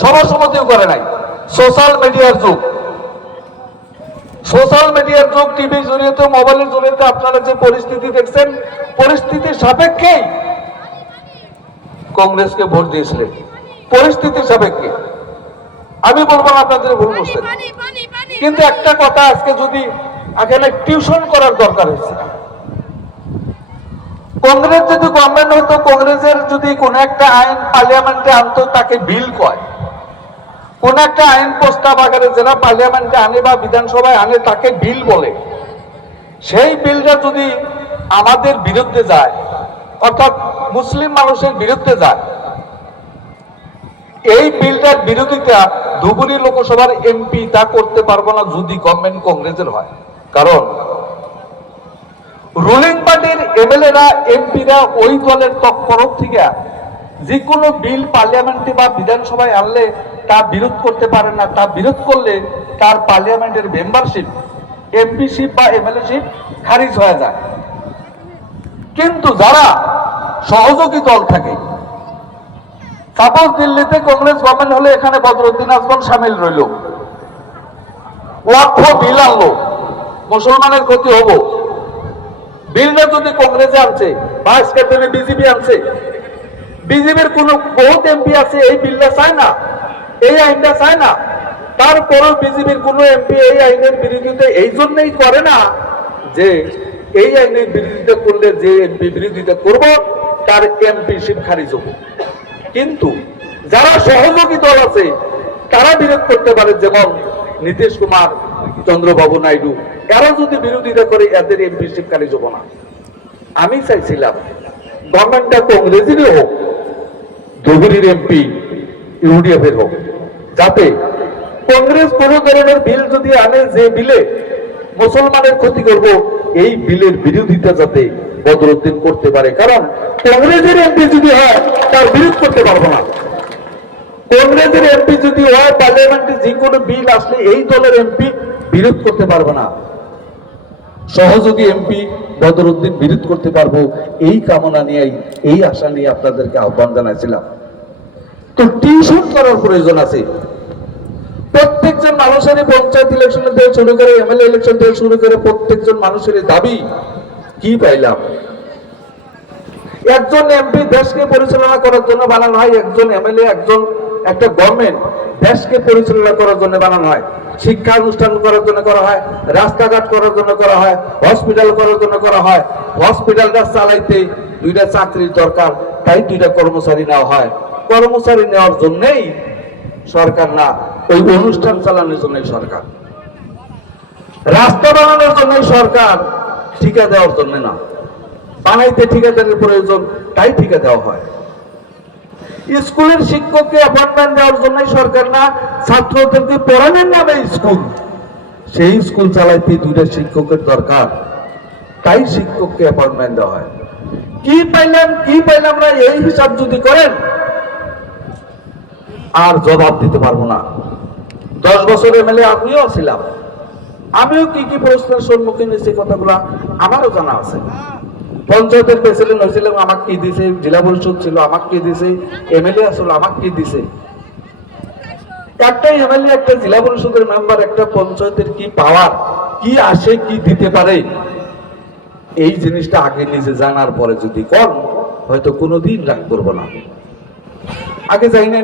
সর্বসম্মতিও করে নাই। সোশ্যাল মিডিয়ার যুগ, সোশ্যাল মিডিয়ার যুগ, টিভির জরিয়ে মোবাইলের জরিয়ে আপনারা যে পরিস্থিতি দেখছেন, পরিস্থিতির সাপেক্ষেই কংগ্রেসকে ভোট দিয়েছিলেন, পরিস্থিতির সাপেক্ষে। আমি বলবো না আপনাদের ভুল করছেন, কিন্তু একটা কথা, আজকে যদি এখানে টিউশন করার দরকার হয়েছে। কংগ্রেস যদি গভর্নমেন্ট হতো, কংগ্রেসের যদি কোন একটা আইন পার্লামেন্টে আনতো, তাকে বিল কয়। কোন একটা আইন প্রস্তাব আকারে যারা পার্লামেন্টে আনে বা বিধানসভায় আনে, তাকে বিল বলে। সেই বিলটা যদি আমাদের বিরুদ্ধে যায়, অর্থাৎ মুসলিম মানুষের বিরুদ্ধে যায়, এই বিলটার বিরোধিতা ধুবুরী লোকসভার এমপি তা করতে পারবো না যদি গভর্নমেন্ট কংগ্রেসের হয়। কারণ রুলিং পার্টির এমএলএরা, এমপিরা ওই দলের তরফ থেকে যে কোনো বিল পার্লামেন্টে বা বিধানসভায় আনলে তা বিরোধ করতে পারে না। তা বিরোধ করলে তার পার্লামেন্টের মেম্বারশিপ, এমপিশিপ বা এমএলএশিপ খারিজ হয়ে যায়। কিন্তু যারা সহযোগী দল থাকে, সাপোজ দিল্লিতে কংগ্রেস গভর্নমেন্ট হলে এখানে বদরুদ্দিন আজমল সামিল রইল, ওয়াকফ বিল আনলো, মুসলমানের ক্ষতি হবো, বিলটা যদি কংগ্রেসে আনছে বা আজকের দিনে বিজেপি আনছে, বিজেপির কোন বহুত এমপি আছে এই বিলটা চায় না, এই আইনটা চায় না। তারপরেও বিজেপির কোন এমপি এই আইনের বিরোধিতা এই জন্যই করে না যে এই আইনের বিরোধিতা করলে যে এমপি বিরোধিতা করব তার এমপিশিপ খারিজ হবো। কিন্তু যারা সহযোগী দল আছে তারা বিরোধ করতে পারে, যেমন নীতিশ কুমার, চন্দ্রবাবু নাইডু, এরা যদি বিরোধিতা করে এদের এমপিশিপ খারিজ হবো না। আমি চাইছিলাম গভর্নমেন্টটা কংগ্রেসেরই হোক, ধুবুরীর এমপি ইউডিএফ এর হোক, যাতে কংগ্রেস কোন ধরনের বিল যদি আনে যে বিলে মুসলমানের ক্ষতি করব, এই বিলের বিরোধিতা যাতে বদরুদ্দিন করতে পারে। কারণ কংগ্রেসের এমপি যদি হয় তার বিরোধ করতে পারবো না। কংগ্রেসের এমপি যদি হয়, পার্লামেন্টে যে কোনো বিল আসলে এই দলের এমপি বিরোধ করতে পারবে না, সহযোগী এমপি বদরুদ্দিন বিরোধ করতে পারবো। এই কামনা নিয়ে, এই আশা নিয়ে আপনাদেরকে আহ্বান জানাইছিলাম। তো টিউশন করার প্রয়োজন আছে। প্রত্যেকজন মানুষেরই পঞ্চায়েত ইলেকশন থেকে শুরু করে, এমএলএ ইলেকশন থেকে শুরু করে প্রত্যেকজন মানুষেরই দাবি, কি পাইলাম? একজন এমপি দেশকে পরিচালনা করার জন্য বানানো হয়, একজন এমএলএ, একটা গভর্নমেন্ট দেশকে পরিচালনা করার জন্য বানানো হয়। শিক্ষা অনুষ্ঠান করার জন্য করা হয়, রাস্তাঘাট করার জন্য করা হয়, হসপিটাল করার জন্য করা হয়। হসপিটালটা চালাইতে দুইটা চাকরির দরকার, তাই দুইটা কর্মচারী নেওয়া হয়। কর্মচারী নেওয়ার জন্যই সরকার না, ওই অনুষ্ঠান চালানোর জন্যই সরকার। রাস্তা বানানোর জন্যই সরকার, ঠিকা দেওয়ার জন্য না। বানাইতে ঠিকাদারের প্রয়োজন, তাই ঠিকা দেওয়া হয়। স্কুলের শিক্ষককে অ্যাপয়েন্টমেন্ট দেওয়ার জন্যই সরকার না, ছাত্রদেরকে পড়ানোর নামে স্কুল, সেই স্কুল চালাইতে দুইটা শিক্ষকের দরকার, তাই শিক্ষককে অ্যাপয়েন্টমেন্ট দেওয়া হয়। কি পাইলাম না, এই হিসাব যদি করেন আর জবাব দিতে পারবো না। 10 বছর এমএলএ আমিও ছিলাম, আমিও কি কি প্রশ্নের সম্মুখীন হয়েছি কথাগুলা আমারও জানা আছে। পঞ্চায়েতের প্রেসিডেন্ট হয়েছিলাম, আমাকে কি দিছে, জেলা পরিষদ ছিল আমাকে কি দিছে, এমএলএ আসলে আমাকে কি দিছে। একটা এমএলএ, একটা জেলা পরিষদের মেম্বার, একটা পঞ্চায়েতের কি পাওয়ার, কি আসে, কি দিতে পারে, এই জিনিসটা আগে নিজে জানার পরে যদি কর, হয়তো কোনোদিন রাগ করবো না। আগে যাই না।